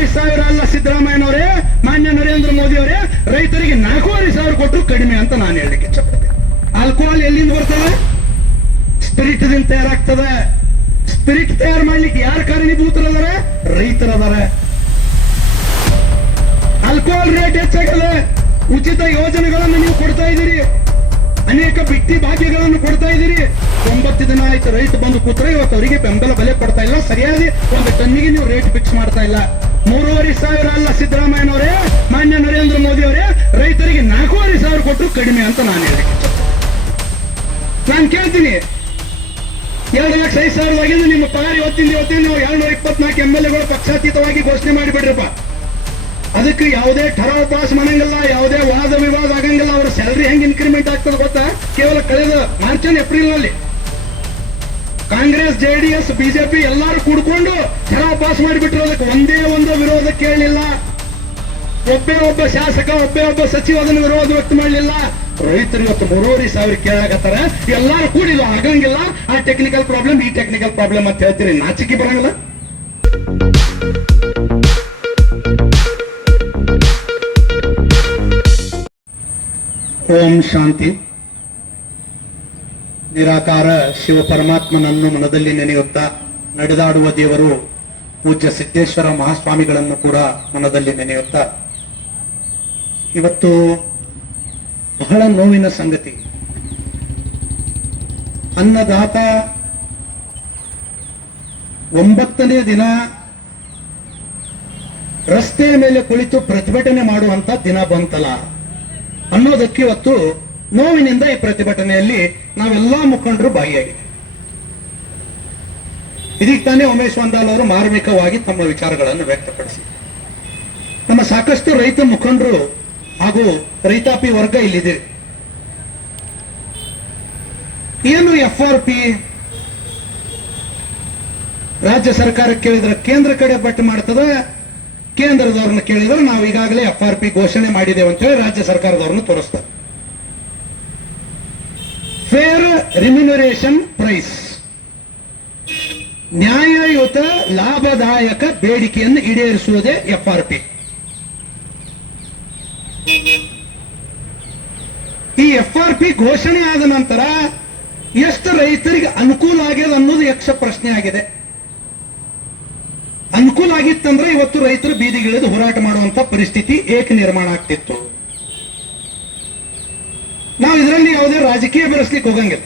3,500 ಅಲ್ಲ ಸಿದ್ದರಾಮಯ್ಯನವರೇ, ಮಾನ್ಯ ನರೇಂದ್ರ ಮೋದಿ ಅವರೇ, ರೈತರಿಗೆ 4,500 ಕೊಟ್ಟರು ಕಡಿಮೆ ಅಂತ ನಾನು ಹೇಳಲಿಕ್ಕೆ ಇಷ್ಟಪಡ್ತೇನೆ. ಆಲ್ಕೋಹಾಲ್ ಎಲ್ಲಿಂದ ಬರ್ತದೆ? ಸ್ಪಿರಿಟ್ ದಿಂದ ತಯಾರಾಗ್ತದೆ. ಸ್ಪಿರಿಟ್ ತಯಾರು ಮಾಡ್ಲಿಕ್ಕೆ ಯಾರು ಕಾರಣೀಭೂತರದಾರ? ರೈತರದಾರ. ಆಲ್ಕೋಹಾಲ್ ರೇಟ್ ಹೆಚ್ಚಾಗದೆ, ಉಚಿತ ಯೋಜನೆಗಳನ್ನು ನೀವು ಕೊಡ್ತಾ ಇದ್ದೀರಿ, ಅನೇಕ ಬಿಟ್ಟಿ ಭಾಗ್ಯಗಳನ್ನು ಕೊಡ್ತಾ ಇದ್ದೀರಿ. 90 ದಿನ ಆಯ್ತು ರೈತ ಬಂದು ಕೂತ್ರೆ ಇವತ್ತು ಅವರಿಗೆ ಬೆಂಬಲ ಬೆಲೆ ಕೊಡ್ತಾ ಇಲ್ಲ, ಸರಿಯಾಗಿ ಒಂದು ಟನ್ನಿಗೆ ನೀವು ರೇಟ್ ಫಿಕ್ಸ್ ಮಾಡ್ತಾ ಇಲ್ಲ. 3,500 ಅಲ್ಲ ಸಿದ್ದರಾಮಯ್ಯನವರೇ, ಮಾನ್ಯ ನರೇಂದ್ರ ಮೋದಿ ಅವರೇ, ರೈತರಿಗೆ 4,500 ಕೊಟ್ಟರು ಕಡಿಮೆ ಅಂತ ನಾನು ಹೇಳಲಿಕ್ಕೆ ನಾನು ಕೇಳ್ತೀನಿ. 2,05,000 ಆಗಿದೆ ನಿಮ್ಮ ಪಗಾರ. ಇವತ್ತಿನ ನೀವು 224 MLAಗಳು ಪಕ್ಷಾತೀತವಾಗಿ ಘೋಷಣೆ ಮಾಡಿಬಿಡ್ರಪ್ಪ. ಅದಕ್ಕೆ ಯಾವುದೇ ಠರಾವ್ ಪಾಸ್ ಮಾಡಂಗಿಲ್ಲ, ಯಾವುದೇ ವಾದ ವಿವಾದ ಆಗಂಗಿಲ್ಲ. ಅವರ ಸ್ಯಾಲರಿ ಹೆಂಗ್ ಇನ್ಕ್ರಿಮೆಂಟ್ ಆಗ್ತದೆ ಗೊತ್ತಾ? ಕೇವಲ ಕಳೆದ ಮಾರ್ಚ್ ಏಪ್ರಿಲ್ ನಲ್ಲಿ ಕಾಂಗ್ರೆಸ್, JDS, BJP ಎಲ್ಲರೂ ಕೂಡ್ಕೊಂಡು ಠರಾವ್ ಪಾಸ್ ಮಾಡಿಬಿಟ್ರು. ಅದಕ್ಕೆ ಒಂದೇ ಒಂದು ವಿರೋಧ ಕೇಳಲಿಲ್ಲ. ಒಬ್ಬ ಶಾಸಕ, ಒಬ್ಬ ಸಚಿವ ಅದನ್ನು ವಿರೋಧ ವ್ಯಕ್ತ ಮಾಡಲಿಲ್ಲ. ರೈತರು ಇವತ್ತು 3,500 ಕೇಳಾಕತ್ತಾರ. ಎಲ್ಲರೂ ಕೂಡಿಲ್ಲ, ಆಗಂಗಿಲ್ಲ. ಆ ಟೆಕ್ನಿಕಲ್ ಪ್ರಾಬ್ಲಮ್, ಈ ಟೆಕ್ನಿಕಲ್ ಪ್ರಾಬ್ಲಮ್ ಅಂತ ಹೇಳ್ತೀರಿ, ನಾಚಿಕೆ ಬರಂಗಿಲ್ಲ. ಓಂ ಶಾಂತಿ. ನಿರಾಕಾರ ಶಿವ ಪರಮಾತ್ಮನನ್ನು ಮನದಲ್ಲಿ ನೆನೆಯುತ್ತಾ ನಡೆದಾಡುವ ದೇವರು ಪೂಜ್ಯ ಸಿದ್ದೇಶ್ವರ ಮಹಾಸ್ವಾಮಿಗಳನ್ನು ಕೂಡ ಮನದಲ್ಲಿ ನೆನೆಯುತ್ತಾ, ಇವತ್ತು ಬಹಳ ನೋವಿನ ಸಂಗತಿ. ಅನ್ನದಾತ 9ನೇ ದಿನ ರಸ್ತೆಯ ಮೇಲೆ ಕುಳಿತು ಪ್ರತಿಭಟನೆ ಮಾಡುವಂತ ದಿನ ಬಂತಲ್ಲ ಅನ್ನೋದಕ್ಕೆ ಇವತ್ತು ನೋವಿನಿಂದ ಈ ಪ್ರತಿಭಟನೆಯಲ್ಲಿ ನಾವೆಲ್ಲಾ ಮುಖಂಡರು ಭಾಗಿಯಾಗಿದೆ. ಇದೀಗ ತಾನೇ ಉಮೇಶ್ ವಂದಾಲ್ ಅವರು ಮಾರ್ಮಿಕವಾಗಿ ತಮ್ಮ ವಿಚಾರಗಳನ್ನು ವ್ಯಕ್ತಪಡಿಸಿ, ನಮ್ಮ ಸಾಕಷ್ಟು ರೈತ ಮುಖಂಡರು ಹಾಗೂ ರೈತಾಪಿ ವರ್ಗ ಇಲ್ಲಿದೆ. ಏನು FRP ರಾಜ್ಯ ಸರ್ಕಾರ ಕೇಳಿದ್ರೆ ಕೇಂದ್ರ ಕಡೆ ಬಟ್ಟು ಮಾಡ್ತದ, ಕೇಂದ್ರದವ್ರನ್ನ ಕೇಳಿದ್ರೆ ನಾವು ಈಗಾಗಲೇ FRP ಘೋಷಣೆ ಮಾಡಿದ್ದೇವೆ ಅಂತ ಹೇಳಿ ರಾಜ್ಯ ಸರ್ಕಾರದವ್ರನ್ನ ತೋರಿಸ್ತಾರೆ. ಫೇರ್ ರಿಮ್ಯುನರೇಷನ್ ಪ್ರೈಸ್, ನ್ಯಾಯಯುತ ಲಾಭದಾಯಕ ಬೇಡಿಕೆಯನ್ನು ಈಡೇರಿಸುವುದೇ FRP. ಈ FRP ಘೋಷಣೆ ಆದ ನಂತರ ಎಷ್ಟು ರೈತರಿಗೆ ಅನುಕೂಲ ಆಗಿದೆ ಅನ್ನೋದು ಯಕ್ಷ ಪ್ರಶ್ನೆ ಆಗಿದೆ. ಅನುಕೂಲ ಆಗಿತ್ತಂದ್ರೆ ಇವತ್ತು ರೈತರು ಬೀದಿಗಿಳಿದು ಹೋರಾಟ ಮಾಡುವಂತ ಪರಿಸ್ಥಿತಿ ಏಕ ನಿರ್ಮಾಣ ಆಗ್ತಿತ್ತು. ನಾವು ಇದರಲ್ಲಿ ಯಾವುದೇ ರಾಜಕೀಯ ಬೆರೆಸ್ಲಿಕ್ಕೆ ಹೋಗಂಗಿಲ್ಲ,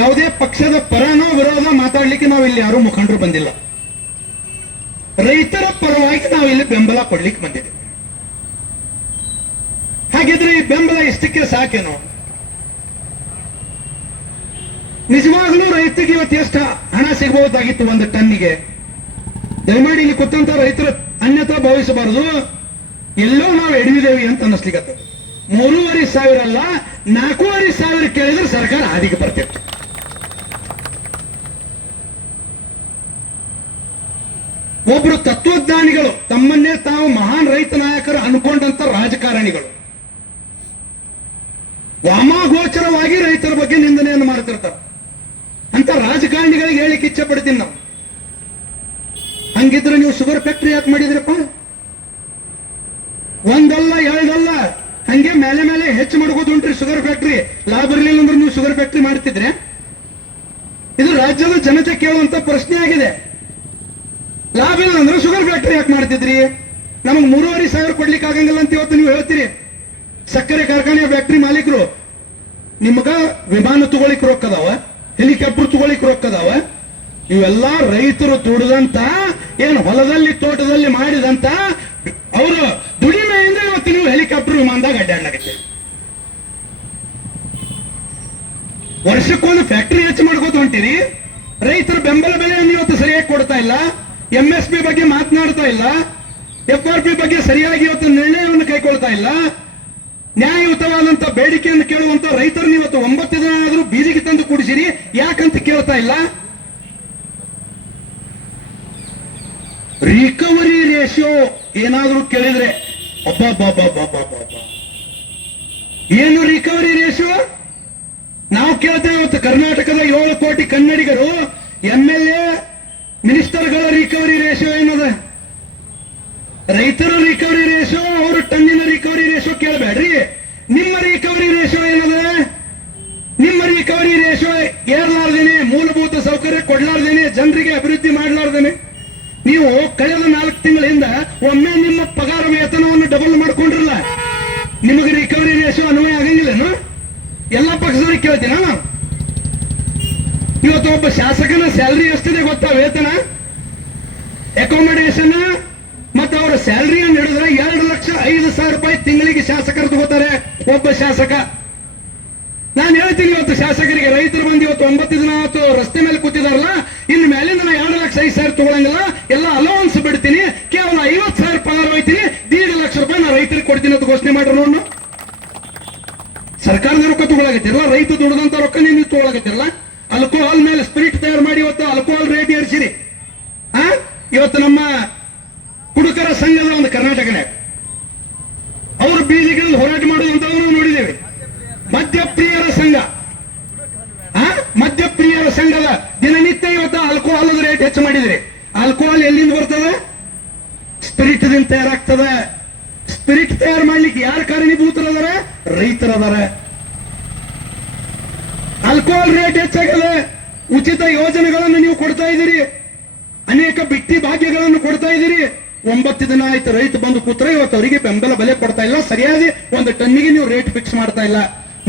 ಯಾವುದೇ ಪಕ್ಷದ ಪರನೋ ವಿರೋಧ ಮಾತಾಡ್ಲಿಕ್ಕೆ ನಾವು ಇಲ್ಲಿ ಯಾರು ಮುಖಂಡರು ಬಂದಿಲ್ಲ. ರೈತರ ಪರವಾಗಿ ನಾವು ಇಲ್ಲಿ ಬೆಂಬಲ ಕೊಡ್ಲಿಕ್ಕೆ ಬಂದಿದ್ದೇವೆ. ಹಾಗಿದ್ರೆ ಈ ಬೆಂಬಲ ಇಷ್ಟಕ್ಕೆ ಸಾಕೇನು? ನಿಜವಾಗ್ಲೂ ರೈತರಿಗೆ ಇವತ್ತು ಎಷ್ಟು ಹಣ ಸಿಗಬಹುದಾಗಿತ್ತು ಒಂದು ಟನ್ನಿಗೆ? ದಯಮಾಡಿ ಇಲ್ಲಿ ಕೂತಂತ ರೈತರು ಅನ್ಯತಾ ಭಾವಿಸಬಾರದು. ಎಲ್ಲೋ ನಾವು ಎಡವಿದೇವಿ ಅಂತ ಅನ್ನಿಸ್ಲಿಕ್ಕೆ. 3,500 ಅಲ್ಲ 4,500 ಕೇಳಿದ್ರೆ ಸರ್ಕಾರ ಹಾದಿಗೆ ಬರ್ತಿತ್ತು. ಒಬ್ರು ತತ್ವಜ್ಞಾನಿಗಳು, ತಮ್ಮನ್ನೇ ತಾವು ಮಹಾನ್ ರೈತ ನಾಯಕರು ಅನ್ಕೊಂಡಂತ ರಾಜಕಾರಣಿಗಳು ವಾಮಾಗೋಚರವಾಗಿ ರೈತರ ಬಗ್ಗೆ ನಿಂದನೆಯನ್ನು ಮಾಡ್ತಿರ್ತಾರೆ. ಅಂತ ರಾಜಕಾರಣಿಗಳಿಗೆ ಹೇಳಿಕ್ಕೆ ಇಚ್ಛೆ ಪಡ್ತೀನಿ ನಾವು. ಹಂಗಿದ್ರೆ ನೀವು ಶುಗರ್ ಫ್ಯಾಕ್ಟರಿ ಯಾಕೆ ಮಾಡಿದ್ರಪ್ಪ? ಒಂದಲ್ಲ ಎರಡಲ್ಲ, ಹಂಗೆ ಮೇಲೆ ಮೇಲೆ ಹೆಚ್ಚು ಮಾಡ್ಕೋದು ಉಂಟ್ರಿ ಶುಗರ್ ಫ್ಯಾಕ್ಟರಿ. ಲಾಭ ಇರಲಿಲ್ಲ ಅಂದ್ರೆ ನೀವು ಶುಗರ್ ಫ್ಯಾಕ್ಟರಿ ಮಾಡ್ತಿದ್ರೆ? ಇದು ರಾಜ್ಯದ ಜನತೆ ಕೇಳುವಂತ ಪ್ರಶ್ನೆ ಆಗಿದೆ. ಲಾಭ ಇಲ್ಲ ಅಂದ್ರೆ ಶುಗರ್ ಫ್ಯಾಕ್ಟರಿ ಯಾಕೆ ಮಾಡ್ತಿದ್ರಿ? ನಮಗೆ 3,500 ಕೊಡ್ಲಿಕ್ಕೆ ಆಗಂಗಿಲ್ಲ ಅಂತ ಇವತ್ತು ನೀವು ಹೇಳ್ತೀರಿ. ಸಕ್ಕರೆ ಕಾರ್ಖಾನೆಯ ಫ್ಯಾಕ್ಟರಿ ಮಾಲೀಕರು, ನಿಮಗ ವಿಮಾನ ತಗೊಳಿಕ್ ರೊಕ್ಕದಾವ, ಹೆಲಿಕಾಪ್ಟರ್ ತಗೊಳಿಕ್ ರೊಕ್ಕದಾವ. ಇವೆಲ್ಲ ರೈತರು ದುಡಿದಂತ, ಏನು ಹೊಲದಲ್ಲಿ ತೋಟದಲ್ಲಿ ಮಾಡಿದಂತ ಅವರು ದುಡಿಮೆಯಿಂದ ಇವತ್ತು ನೀವು ಹೆಲಿಕಾಪ್ಟರ್ ವಿಮಾನದಾಗ ಅಡ್ಡಾಡ್ಲಾಗತ್ತೆ. ವರ್ಷಕ್ಕೊಂದು ಫ್ಯಾಕ್ಟರಿ ಹೆಚ್ಚು ಮಾಡ್ಕೋತ ಹೊಂಟಿರಿ. ರೈತರ ಬೆಂಬಲ ಬೆಲೆಯನ್ನು ಇವತ್ತು ಸರಿಯಾಗಿ ಕೊಡ್ತಾ ಇಲ್ಲ. MSP ಬಗ್ಗೆ ಮಾತನಾಡ್ತಾ ಇಲ್ಲ. FRP ಬಗ್ಗೆ ಸರಿಯಾಗಿ ಇವತ್ತು ನಿರ್ಣಯವನ್ನು ಕೈಗೊಳ್ತಾ ಇಲ್ಲ. ನ್ಯಾಯಯುತವಾದಂತ ಬೇಡಿಕೆಯನ್ನು ಕೇಳುವಂತ ರೈತರನ್ನ ಇವತ್ತು 9 ದಿನ ಆದರೂ ಬೀದಿಗೆ ತಂದು ಕೂಡಿಸಿರಿ, ಯಾಕಂತ ಕೇಳ್ತಾ ಇಲ್ಲ. ರಿಕವರಿ ರೇಷಿಯೋ ಏನಾದ್ರೂ ಕೇಳಿದ್ರೆ ಏನು ರಿಕವರಿ ರೇಷಿಯೋ? ನಾವು ಕೇಳ್ತೇವೆ. ಇವತ್ತು ಕರ್ನಾಟಕದ 7 ಕೋಟಿ ಕನ್ನಡಿಗರು MLA ಮಿನಿಸ್ಟರ್ಗಳ ರಿಕವರಿ ರೇಷಿಯೋ ಏನದ? ರೈತರ ರಿಕವರಿ ರೇಷೋ ಅವ್ರ ಟನ್ನಿನ ರಿಕವರಿ ರೇಷೋ ಕೇಳಬೇಡ್ರಿ. ನಿಮ್ಮ ರಿಕವರಿ ರೇಷೋ ಏನದ? ನಿಮ್ಮ ರಿಕವರಿ ರೇಷೋ ಏರ್ಲಾರ್ದೇನೆ, ಮೂಲಭೂತ ಸೌಕರ್ಯ ಕೊಡ್ಲಾರ್ದೇನೆ, ಜನರಿಗೆ ಅಭಿವೃದ್ಧಿ ಮಾಡಲಾರ್ದೇನೆ, ನೀವು ಕಳೆದ 4 ತಿಂಗಳಿಂದ ಒಮ್ಮೆ ನಿಮ್ಮ ಪಗಾರ ವೇತನವನ್ನು ಡಬಲ್ ಮಾಡ್ಕೊಂಡ್ರಲ್ಲ, ನಿಮಗೆ ರಿಕವರಿ ರೇಷೋ ಅನ್ವಯ ಆಗಂಗಿಲ್ಲನು? ಎಲ್ಲ ಪಕ್ಷದವ್ರಿಗೆ ಕೇಳ್ತೀನ ನಾನು. ಇವತ್ತು ಒಬ್ಬ ಶಾಸಕನ ಸ್ಯಾಲರಿ ಎಷ್ಟಿದೆ ಗೊತ್ತಾ? ವೇತನ, ಅಕಾಮಿಡೇಷನ್ ಮತ್ತು ಅವರ ಸ್ಯಾಲರಿಯನ್ನು ಹಿಡಿದ್ರೆ 2,05,000 ರೂಪಾಯಿ ತಿಂಗಳಿಗೆ ಶಾಸಕರು ತಗೋತಾರೆ. ಒಬ್ಬ ಶಾಸಕ. ನಾನು ಹೇಳ್ತೀನಿ ಇವತ್ತು ಶಾಸಕರಿಗೆ, ರೈತರು ಬಂದು ಇವತ್ತು 9 ದಿನ ಆಯ್ತು ರಸ್ತೆ ಮೇಲೆ ಕೂತಿದಾರಲ್ಲ, ಇನ್ನು ಮೇಲಿಂದ ನಾನು 2,05,000 ತಗೊಳಂಗಿಲ್ಲ, ಎಲ್ಲ ಅಲೌನ್ಸ್ ಬಿಡ್ತೀನಿ, ಕೇವಲ 50,000 ಪಗಾರ ಹೋಯ್ತೀನಿ, 1,50,000 ರೂಪಾಯಿ ನಾನು ರೈತರಿಗೆ ಕೊಡ್ತೀನಿ ಅಂತ ಘೋಷಣೆ ಮಾಡ್ರು ನೋಡು. ಸರ್ಕಾರದ ರೊಕ್ಕ ತಗೊಳಕತ್ತಿರಲ್ಲ, ರೈತ ದುಡ್ದಂತ ರೊಕ್ಕ ನೀವು ತಗೊಳಕತ್ತಿರಲ್ಲ. ಆಲ್ಕೋಹಾಲ್ ಮೇಲೆ ಸ್ಪಿರಿಟ್ ತಯಾರು ಮಾಡಿ ಇವತ್ತು ಆಲ್ಕೋಹಾಲ್ ರೇಟ್ ಏರಿಸಿರಿ. ಇವತ್ತು ನಮ್ಮ ಕುಡುಕರ ಸಂಘದ ಒಂದು ಕರ್ನಾಟಕನೇ ಅವರು ಬೀದಿಗಳಲ್ಲಿ ಹೋರಾಟ ಮಾಡುವಂತವ್ರು ನೋಡಿದ್ದೇವೆ. ಮದ್ಯಪ್ರಿಯರ ಸಂಘ, ಮದ್ಯಪ್ರಿಯರ ಸಂಘದ ದಿನನಿತ್ಯ ಇವತ್ತು ಆಲ್ಕೋಹಾಲ್ ರೇಟ್ ಹೆಚ್ಚು ಮಾಡಿದ್ರಿ. ಆಲ್ಕೋಹಾಲ್ ಎಲ್ಲಿಂದ ಬರ್ತದೆ? ಸ್ಪಿರಿಟ್ ದಿಂದ ತಯಾರಾಗ್ತದೆ. ಸ್ಪಿರಿಟ್ ತಯಾರು ಮಾಡ್ಲಿಕ್ಕೆ ಯಾರು ಕಾರಣೀಭೂತರದಾರ? ರೈತರದಾರ. Alcohol rate ಹೆಚ್ಚಾಗದೆ. ಉಚಿತ ಯೋಜನೆಗಳನ್ನು ನೀವು ಕೊಡ್ತಾ ಇದ್ದೀರಿ, ಅನೇಕ ಬಿಟ್ಟಿ ಭಾಗ್ಯಗಳನ್ನು ಕೊಡ್ತಾ ಇದ್ದೀರಿ. 9 ದಿನ ಆಯ್ತು ರೈತ ಬಂದು ಕೂತ್ರೆ ಇವತ್ತು ಅವರಿಗೆ ಬೆಂಬಲ ಬೆಲೆ ಕೊಡ್ತಾ ಇಲ್ಲ, ಸರಿಯಾಗಿ ಒಂದು ಟನ್ನಿಗೆ ನೀವು ರೇಟ್ ಫಿಕ್ಸ್ ಮಾಡ್ತಾ ಇಲ್ಲ.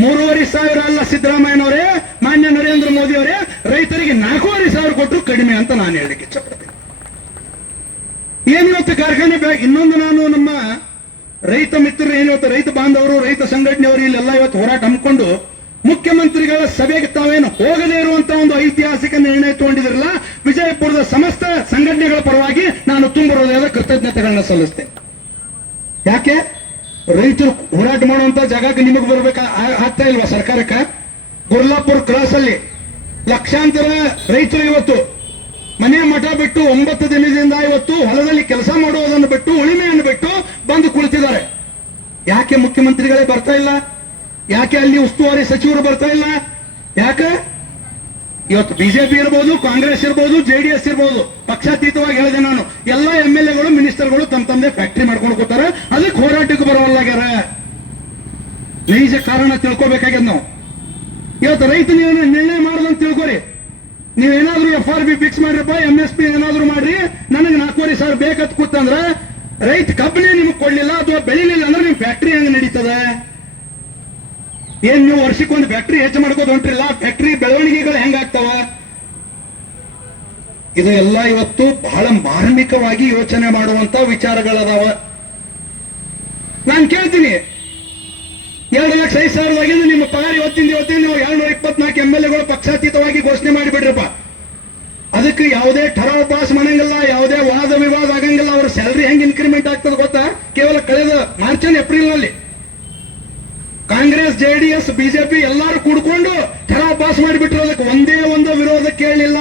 3,500 ಅಲ್ಲ ಸಿದ್ದರಾಮಯ್ಯನವರೇ, ಮಾನ್ಯ ನರೇಂದ್ರ ಮೋದಿ ಅವರೇ, ರೈತರಿಗೆ 4,500 ಕೊಟ್ಟರು ಕಡಿಮೆ ಅಂತ ನಾನು ಹೇಳಲಿಕ್ಕೆ ಇಷ್ಟಪಡ್ತೀನಿ. ಏನಿವತ್ತು ಕಾರ್ಖಾನೆ ಇನ್ನೊಂದು ನಾನು ನಮ್ಮ ರೈತ ಮಿತ್ರರು ಏನಿವತ್ತು ರೈತ ಬಾಂಧವರು, ರೈತ ಸಂಘಟನೆಯವರು ಇಲ್ಲೆಲ್ಲ ಇವತ್ತು ಹೋರಾಟ ಹಮ್ಮಿಕೊಂಡು ಮುಖ್ಯಮಂತ್ರಿಗಳ ಸಭೆಗೆ ತಾವೇನು ಹೋಗದೇ ಇರುವಂತಹ ಒಂದು ಐತಿಹಾಸಿಕ ನಿರ್ಣಯ ತಗೊಂಡಿದ್ರಲ್ಲ, ವಿಜಯಪುರದ ಸಮಸ್ತ ಸಂಘಟನೆಗಳ ಪರವಾಗಿ ನಾನು ತುಂಬ ಹೃದಯದ ಕೃತಜ್ಞತೆಗಳನ್ನ ಸಲ್ಲಿಸ್ತೇನೆ. ಯಾಕೆ ರೈತರು ಹೋರಾಟ ಮಾಡುವಂತ ಜಾಗಕ್ಕೆ ನಿಮಗೆ ಬರ್ಬೇಕಾ ಆಗ್ತಾ ಇಲ್ವಾ ಸರ್ಕಾರಕ್ಕೆ? ಗುರ್ಲಾಪುರ್ ಕ್ರಾಸ್ ಅಲ್ಲಿ ಲಕ್ಷಾಂತರ ರೈತರು ಇವತ್ತು ಮನೆ ಮಠ ಬಿಟ್ಟು 9 ದಿನದಿಂದ ಇವತ್ತು ಹೊಲದಲ್ಲಿ ಕೆಲಸ ಮಾಡುವುದನ್ನು ಬಿಟ್ಟು, ಉಳಿಮೆಯನ್ನು ಬಿಟ್ಟು ಬಂದು ಕುಳಿತಿದ್ದಾರೆ. ಯಾಕೆ ಮುಖ್ಯಮಂತ್ರಿಗಳೇ ಬರ್ತಾ ಇಲ್ಲ? ಯಾಕೆ ಅಲ್ಲಿ ಉಸ್ತುವಾರಿ ಸಚಿವರು ಬರ್ತಾ ಇಲ್ಲ? ಯಾಕೆ? ಇವತ್ತು ಬಿಜೆಪಿ ಇರ್ಬೋದು, ಕಾಂಗ್ರೆಸ್ ಇರ್ಬೋದು, ಜೆಡಿಎಸ್ ಇರ್ಬೋದು, ಪಕ್ಷಾತೀತವಾಗಿ ಹೇಳಿದೆ ನಾನು, ಎಲ್ಲ MLAಗಳು ಮಿನಿಸ್ಟರ್ಗಳು ತಮ್ಮದೇ ಫ್ಯಾಕ್ಟರಿ ಮಾಡ್ಕೊಂಡು ಕೂತಾರೆ, ಅದಕ್ಕೆ ಹೋರಾಟಕ್ಕೆ ಬರವಲ್ಲಾಗ್ಯಾರ. ನೈಜ ಕಾರಣ ತಿಳ್ಕೋಬೇಕಾಗ್ಯದ ನಾವು. ಇವತ್ತು ರೈತ ನೀವು ನಿರ್ಣಯ ಮಾಡೋದಂತ ತಿಳ್ಕೊರಿ. ನೀವೇನಾದ್ರೂ FRP ಫಿಕ್ಸ್ ಮಾಡ್ರಪ್ಪ, MSP ಏನಾದ್ರೂ ಮಾಡ್ರಿ, ನನಗೆ 4,500 ಬೇಕತ್ ಕೂತಂದ್ರ ರೈತ ಕಬ್ಬನೇ ನಿಮ್ಗೆ ಕೊಡ್ಲಿಲ್ಲ ಅಥವಾ ಬೆಳಿಲಿಲ್ಲ ಅಂದ್ರೆ ನಿಮ್ ಫ್ಯಾಕ್ಟರಿ ಹೆಂಗ್ ನಡೀತದೆ? ಏನ್ ನೀವು ವರ್ಷಕ್ಕೊಂದು ಫ್ಯಾಕ್ಟರಿ ಹೆಚ್ಚು ಮಾಡ್ಕೋದು ಹೊಂಟ್ರಿಲ್ಲ, ಫ್ಯಾಕ್ಟರಿ ಬೆಳವಣಿಗೆಗಳು ಹೆಂಗಾಗ್ತಾವ? ಇದು ಎಲ್ಲ ಇವತ್ತು ಬಹಳ ಮಾರ್ಮಿಕವಾಗಿ ಯೋಚನೆ ಮಾಡುವಂತ ವಿಚಾರಗಳದಾವ. ನಾನು ಕೇಳ್ತೀನಿ, 2,05,000 ನಿಮ್ಮ ಪಗಾರ ಇವತ್ತಿನ ನೀವು 224 MLAಗಳು ಪಕ್ಷಾತೀತವಾಗಿ ಘೋಷಣೆ ಮಾಡಿಬಿಡ್ರಪ್ಪ. ಅದಕ್ಕೆ ಯಾವುದೇ ಠರಾವ್ ಪಾಸ್ ಮಾಡಂಗಿಲ್ಲ, ಯಾವುದೇ ವಾದ ವಿವಾದ ಆಗಂಗಿಲ್ಲ. ಅವ್ರ ಸ್ಯಾಲರಿ ಹೆಂಗ್ ಇನ್ಕ್ರಿಮೆಂಟ್ ಆಗ್ತದೆ ಗೊತ್ತಾ? ಕೇವಲ ಕಳೆದ ಮಾರ್ಚ್ ಏಪ್ರಿಲ್ ನಲ್ಲಿ ಕಾಂಗ್ರೆಸ್, ಜೆಡಿಎಸ್, ಬಿಜೆಪಿ ಎಲ್ಲರೂ ಕೂಡ್ಕೊಂಡು ಠರಾವ್ ಪಾಸ್ ಮಾಡಿಬಿಟ್ರು. ಅದಕ್ಕೆ ಒಂದೇ ಒಂದು ವಿರೋಧ ಕೇಳಲಿಲ್ಲ.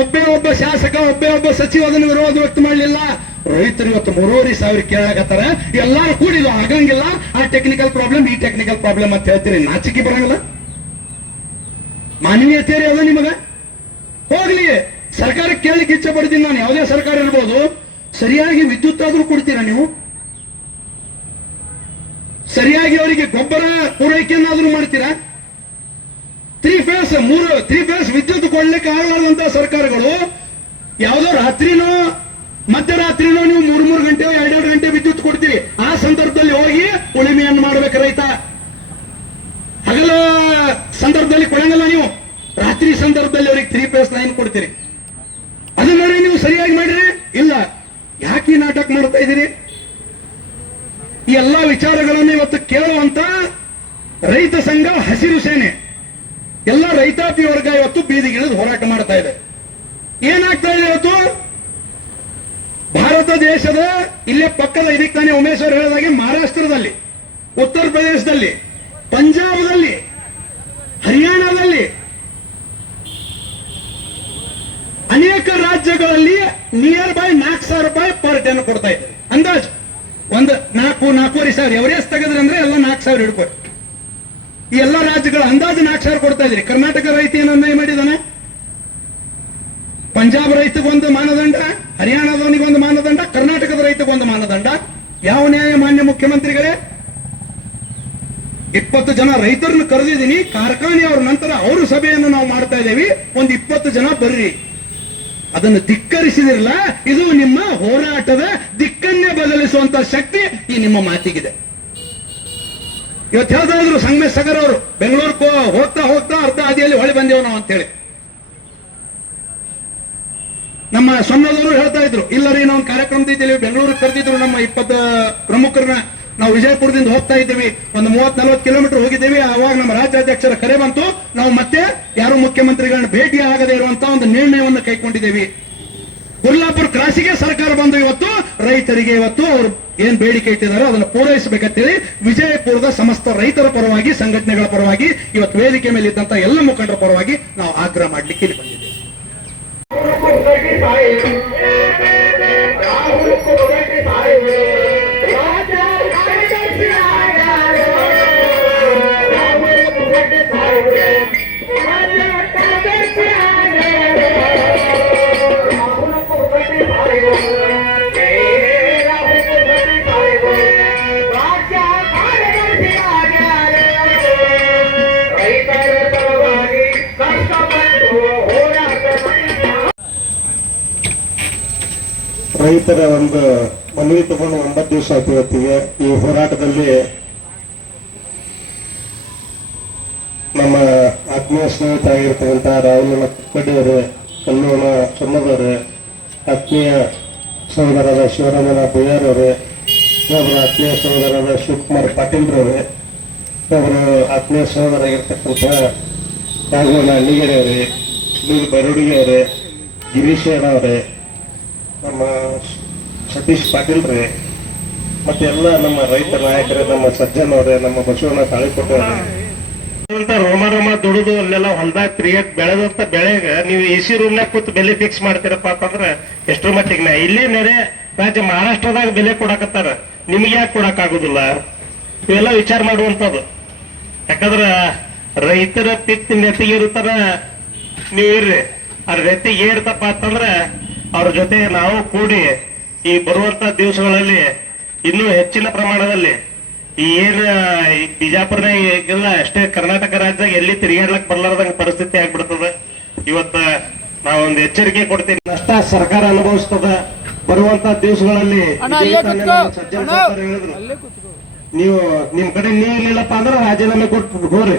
ಒಬ್ಬ ಶಾಸಕ, ಒಬ್ಬ ಸಚಿವ ಅದನ್ನು ವಿರೋಧ ವ್ಯಕ್ತ ಮಾಡಲಿಲ್ಲ. ರೈತರು ಇವತ್ತು 3,500 ಕೇಳಾಕತ್ತಾರ. ಎಲ್ಲರೂ ಕೂಡಿಲ್ಲ, ಆಗಂಗಿಲ್ಲ. ಆ ಟೆಕ್ನಿಕಲ್ ಪ್ರಾಬ್ಲಮ್, ಈ ಟೆಕ್ನಿಕಲ್ ಪ್ರಾಬ್ಲಮ್ ಅಂತ ಹೇಳ್ತೀರಿ. ನಾಚಿಕೆ ಬರಂಗಿಲ್ಲ? ಮಾನವೀಯತೆ ಅದ ನಿಮಗ? ಹೋಗ್ಲಿ, ಸರ್ಕಾರಕ್ಕೆ ಕೇಳಲಿಕ್ಕೆ ಇಚ್ಛೆ ಪಡ್ತೀನಿ ನಾನು. ಯಾವುದೇ ಸರ್ಕಾರ ಇರ್ಬೋದು, ಸರಿಯಾಗಿ ವಿದ್ಯುತ್ ಆದ್ರೂ ಕೊಡ್ತೀರಾ ನೀವು? ಸರಿಯಾಗಿ ಅವರಿಗೆ ಗೊಬ್ಬರ ಪೂರೈಕೆಯನ್ನಾದ್ರೂ ಮಾಡ್ತೀರಾ? 3 ಫೇಸ್ ವಿದ್ಯುತ್ ಕೊಡ್ಲಿಕ್ಕೆ ಆಗಲಾರ್ದಂತ ಸರ್ಕಾರಗಳು ಯಾವುದೋ ರಾತ್ರಿನೋ ಮಧ್ಯರಾತ್ರಿನೋ ನೀವು 3 ಗಂಟೆ 2 ಗಂಟೆ ವಿದ್ಯುತ್ ಕೊಡ್ತೀರಿ. ಆ ಸಂದರ್ಭದಲ್ಲಿ ಹೋಗಿ ಉಳಿಮೆಯನ್ನು ಮಾಡಬೇಕು ರೈತ. ಹಗಲ ಸಂದರ್ಭದಲ್ಲಿ ಕೊಡಂಗಲ್ಲ ನೀವು, ರಾತ್ರಿ ಸಂದರ್ಭದಲ್ಲಿ ಅವರಿಗೆ 3 ಫೇಸ್ ಲೈನ್ ಕೊಡ್ತೀರಿ. ಅದನ್ನ ನೀವು ಸರಿಯಾಗಿ ಮಾಡಿರಿ? ಇಲ್ಲ. ಯಾಕೆ ಈ ನಾಟಕ ಮಾಡ್ತಾ ಇದ್ದೀರಿ? ಈ ಎಲ್ಲಾ ವಿಚಾರಗಳನ್ನು ಇವತ್ತು ಕೇಳುವಂತ ರೈತ ಸಂಘ, ಹಸಿರು ಸೇನೆ, ಎಲ್ಲ ರೈತಾಪಿ ವರ್ಗ ಇವತ್ತು ಬೀದಿಗಿಳಿದು ಹೋರಾಟ ಮಾಡ್ತಾ ಇದೆ. ಏನಾಗ್ತಾ ಇದೆ ಇವತ್ತು? ಭಾರತ ದೇಶದ ಇಲ್ಲೇ ಪಕ್ಕದ ಇದಕ್ಕೆ ತಾನೇ ಉಮೇಶ್ ಅವರು ಹೇಳಿದಾಗೆ ಮಹಾರಾಷ್ಟ್ರದಲ್ಲಿ, ಉತ್ತರ ಪ್ರದೇಶದಲ್ಲಿ, ಪಂಜಾಬದಲ್ಲಿ, ಹರಿಯಾಣದಲ್ಲಿ, ಅನೇಕ ರಾಜ್ಯಗಳಲ್ಲಿ ನಿಯರ್ ಬೈ 4,000 ರೂಪಾಯಿ ಪರ್ ಟನ್ ಕೊಡ್ತಾ ಇದ್ದಾರೆ. ಅಂದಾಜು ಒಂದು 4,500 ಎವರೇಜ್ ತೆಗೆದ್ರೆ ಅಂದ್ರೆ ಎಲ್ಲ 4,000 ಹಿಡ್ಕೊ. ಈ ಎಲ್ಲ ರಾಜ್ಯಗಳ ಅಂದಾಜು 4,000 ಕೊಡ್ತಾ ಇದ್ರಿ. ಕರ್ನಾಟಕ ರೈತ ಏನು ಅನ್ಯಾಯ ಮಾಡಿದಾನೆ? ಪಂಜಾಬ್ ರೈತಗೊಂದು ಮಾನದಂಡ, ಹರಿಯಾಣದವನಿಗೆ ಒಂದು ಮಾನದಂಡ, ಕರ್ನಾಟಕದ ರೈತಗೊಂದು ಮಾನದಂಡ. ಯಾವ ನ್ಯಾಯ ಮಾನ್ಯ ಮುಖ್ಯಮಂತ್ರಿಗಳೇ? 20 ಜನ ರೈತರನ್ನು ಕರೆದಿದ್ದೀನಿ, ಕಾರ್ಖಾನೆಯವ್ರ ನಂತರ ಅವರು ಸಭೆಯನ್ನು ನಾವು ಮಾಡ್ತಾ ಇದ್ದೇವೆ, ಒಂದು 20 ಜನ ಬರ್ರಿ. ಅದನ್ನು ಧಿಕ್ಕರಿಸಿದಿರಲ್ಲ, ಇದು ನಿಮ್ಮ ಹೋರಾಟದ ದಿಕ್ಕನ್ನೇ ಬದಲಿಸುವಂತ ಶಕ್ತಿ ಈ ನಿಮ್ಮ ಮಾತಿಗಿದೆ. ಇವತ್ತು ಹೇಳ್ತಾ ಇದ್ರು ಸಂಗಮೇಶ್ ಸಗರ್ ಅವರು, ಬೆಂಗಳೂರು ಹೋಗ್ತಾ ಹೋಗ್ತಾ ಅರ್ಧ ಹಾದಿಯಲ್ಲಿ ಹೊಳೆ ಬಂದೇವು ನಾವು ಅಂತೇಳಿ. ನಮ್ಮ ಸೊನ್ನದವರು ಹೇಳ್ತಾ ಇದ್ರು, ಇಲ್ಲ ರೀ ನಾವು ಕಾರ್ಯಕ್ರಮದಿದ್ದೀವಿ, ಬೆಂಗಳೂರಿಗೆ ಕರೆದಿದ್ರು ನಮ್ಮ 20 ಪ್ರಮುಖರನ್ನ. ನಾವು ವಿಜಯಪುರದಿಂದ ಹೋಗ್ತಾ ಇದ್ದೀವಿ, ಒಂದು 30-40 ಕಿಲೋಮೀಟರ್ ಹೋಗಿದ್ದೀವಿ. ಆವಾಗ ನಮ್ಮ ರಾಜ್ಯಾಧ್ಯಕ್ಷರ ಕರೆ ಬಂತು, ನಾವು ಮತ್ತೆ ಯಾರು ಮುಖ್ಯಮಂತ್ರಿಗಳನ್ನ ಭೇಟಿ ಆಗದೇ ಇರುವಂತಹ ಒಂದು ನಿರ್ಣಯವನ್ನು ಕೈಗೊಂಡಿದ್ದೇವೆ. ಕೊಲ್ಲಾಪುರ ಕ್ರಾಸಿಗೆ ಸರ್ಕಾರ ಬಂದು ಇವತ್ತು ರೈತರಿಗೆ ಇವತ್ತು ಅವರು ಏನ್ ಬೇಡಿಕೆ ಇಟ್ಟಿದ್ದಾರೋ ಅದನ್ನು ಪೂರೈಸಬೇಕಂತೇಳಿ ವಿಜಯಪುರದ ಸಮಸ್ತ ರೈತರ ಪರವಾಗಿ, ಸಂಘಟನೆಗಳ ಪರವಾಗಿ, ಇವತ್ತು ವೇದಿಕೆ ಮೇಲೆ ಇದ್ದಂತ ಎಲ್ಲ ಮುಖಂಡರ ಪರವಾಗಿ ನಾವು ಆಗ್ರಹ ಮಾಡ್ಲಿಕ್ಕೆ ಇಲ್ಲಿ ಬಂದಿದ್ದೇವೆ. ರೈತರ ಒಂದು ಮನವಿ ತಗೊಂಡು 9 ದಿವಸ ಆಯ್ತು ಇವತ್ತಿಗೆ. ಈ ಹೋರಾಟದಲ್ಲಿ ನಮ್ಮ ಆತ್ಮೀಯ ಸ್ನೇಹಿತ ಆಗಿರ್ತಕ್ಕಂಥ ರಾಹುಲ್ ಕುಕ್ಕಡಿಯವರು, ಕಲ್ಲೋಣ ಸೊನ್ನದವರು, ಆತ್ಮೀಯ ಸಹೋದರರಾದ ಶಿವರಾಮನ ಬಯ್ಯಾರವರು, ಒಬ್ಬರು ಆತ್ಮೀಯ ಸಹೋದರರಾದ ಶಿವಕುಮಾರ್ ಪಾಟೀಲ್ರವರು, ಒಬ್ಬರು ಆತ್ಮೀಯ ಸಹೋದರಾಗಿರ್ತಕ್ಕಂಥ ರಾಘವನ ಅಣ್ಣಿಗೆರೆ ಅವರೇ, ಸುನೀಲ್ ಬರುಡಿಗೆ ಅವರೇ, ಗಿರೀಶ್ ಅವರೇ, ನಮ್ಮ ಸತೀಶ್ ಪಾಟೀಲ್ ರೀ, ಮತ್ತೆ ಎಲ್ಲ ನಮ್ಮ ರೈತ ನಾಯಕರೇ, ನಮ್ಮ ಸಜ್ಜನ್ ಅವರೇ, ನಮ್ಮ ಬಸವಣ್ಣ ತಾಳಿಕೊಟ್ಟವ್ರೆ, ರೋಮ ದುಡಿದು ಅಲ್ಲೆಲ್ಲ ಹೊಲ್ದಾಗ ಕ್ರಿಯೇಟ್ ಬೆಳೆದಂತ ಬೆಳೆಗ ನೀವು AC ರೂಮ್ನಾಗ ಕೂತು ಬೆಲೆ ಫಿಕ್ಸ್ ಮಾಡ್ತೀರಪ್ಪ ಅಂತಂದ್ರೆ ಎಷ್ಟರ ಮಟ್ಟಿಗೆ ಇಲ್ಲೇ ನೆರೆ ರಾಜ್ಯ ಮಹಾರಾಷ್ಟ್ರದಾಗ ಬೆಲೆ ಕೊಡಕತ್ತಾರ, ನಿಮ್ಗೆ ಯಾಕೆ ಕೊಡಕ್ ಆಗುದಿಲ್ಲ? ಇವೆಲ್ಲ ವಿಚಾರ ಮಾಡುವಂತದ್ದು. ಯಾಕಂದ್ರ ರೈತರ ಪಿತ್ ನೆತ್ತಿಗೆ ಇರುತ್ತಾರ, ನೀವು ಇರ್ರಿ, ಆ ನೆತ್ತಿಗೆ ಏರ್ತಪ್ಪ ಅಂತಂದ್ರ ಅವ್ರ ಜೊತೆ ನಾವು ಕೂಡಿ ಈ ಬರುವಂತ ದಿವಸಗಳಲ್ಲಿ ಇನ್ನೂ ಹೆಚ್ಚಿನ ಪ್ರಮಾಣದಲ್ಲಿ ಈ ಬಿಜಾಪುರನಾಗೆಲ್ಲ ಅಷ್ಟೇ ಕರ್ನಾಟಕ ರಾಜ್ಯದಾಗ ಎಲ್ಲಿ ತಿರುಗಾಡ್ಲಕ್ ಬರ್ಲಾರ್ದಂಗ ಪರಿಸ್ಥಿತಿ ಆಗ್ಬಿಡ್ತದ. ಇವತ್ತ ನಾವೊಂದು ಎಚ್ಚರಿಕೆ ಕೊಡ್ತೀನಿ, ನಷ್ಟ ಸರ್ಕಾರ ಅನುಭವಿಸ್ತದ. ಬರುವಂತ ದಿವಸಗಳಲ್ಲಿ ಹೇಳಿದ್ರು, ನೀವು ನಿಮ್ ಕಡೆ ನೀರ್ಲಿಲ್ಲಪ್ಪ ಅಂದ್ರೆ ರಾಜೀನಾಮೆ ಕೊಟ್ಟು ಹೋರಿ,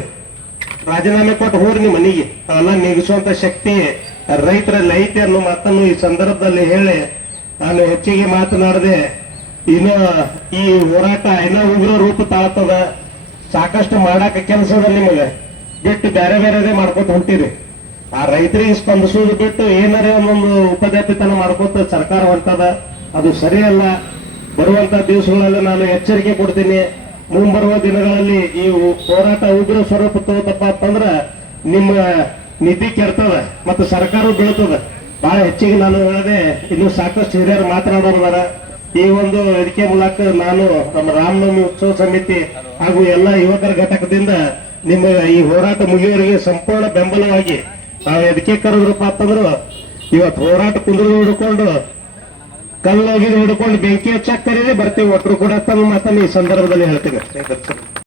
ರಾಜೀನಾಮೆ ಕೊಟ್ಟು ಹೋರಿ ನಿಮ್ಮ ಮನೆಗೆ. ಅವೆಲ್ಲ ನೀಗಿಸುವಂತ ಶಕ್ತಿ ರೈತರಲ್ಲಿ ಐತೆ ಅನ್ನೋ ಮಾತನ್ನು ಈ ಸಂದರ್ಭದಲ್ಲಿ ಹೇಳಿ ನಾನು ಹೆಚ್ಚಿಗೆ ಮಾತನಾಡದೆ, ಇನ್ನು ಈ ಹೋರಾಟ ಇನ್ನೂ ಉಗ್ರ ರೂಪ ತಾಳ್ತದ. ಸಾಕಷ್ಟು ಮಾಡಾಕ ಕೆಲಸದ ನಿಮಗೆ ಬಿಟ್ಟು ಬೇರೆ ಬೇರೆದೇ ಮಾಡ್ಕೊತ ಹೊಂಟಿರಿ. ಆ ರೈತರಿಗೆ ಸ್ಪಂದಿಸೋದು ಬಿಟ್ಟು ಏನಾರೇ ಒಂದೊಂದು ಉಪದೇಪಿತನ ಮಾಡ್ಕೊತ ಸರ್ಕಾರ ಹೊಂಟದ, ಅದು ಸರಿಯಲ್ಲ. ಬರುವಂತ ದಿವಸಗಳಲ್ಲಿ ನಾನು ಎಚ್ಚರಿಕೆ ಕೊಡ್ತೀನಿ, ಮುಂಬರುವ ದಿನಗಳಲ್ಲಿ ಈ ಹೋರಾಟ ಉಗ್ರ ಸ್ವರೂಪ ತಗೋತಪ್ಪ ಅಂತಂದ್ರ ನಿಮ್ಮ ನಿಧಿ ಕೆಡ್ತದ ಮತ್ತು ಸರ್ಕಾರ ಬೀಳ್ತದ. ಬಹಳ ಹೆಚ್ಚಿಗೆ ನಾನು ಹೇಳದೆ, ಇನ್ನು ಸಾಕಷ್ಟು ಹಿರಿಯರು ಮಾತನಾಡೋದಾರ. ಈ ಒಂದು ವೇದಿಕೆ ಮೂಲಕ ನಾನು ನಮ್ಮ ರಾಮನವಮಿ ಉತ್ಸವ ಸಮಿತಿ ಹಾಗೂ ಎಲ್ಲ ಯುವಕರ ಘಟಕದಿಂದ ನಿಮಗೆ ಈ ಹೋರಾಟ ಮುಗಿಯುವವರೆಗೆ ಸಂಪೂರ್ಣ ಬೆಂಬಲವಾಗಿ ನಾವು ವೇದಿಕೆ ಕರೆದ್ರಪ್ಪ ಅಂತಂದ್ರು ಇವತ್ತು ಹೋರಾಟ ಕುಂದ್ರು ಹಿಡ್ಕೊಂಡು ಕಲ್ಲೋಗಿ ಹಿಡ್ಕೊಂಡು ಬೆಂಕಿ ಹಚ್ಚಾಕ್ ಕರೀರಿ ಬರ್ತೀವಿ ಒಟ್ಟರು ಕೂಡ ತಮ್ಮ ಮಾತನ್ನು ಈ ಸಂದರ್ಭದಲ್ಲಿ ಹೇಳ್ತೇವೆ.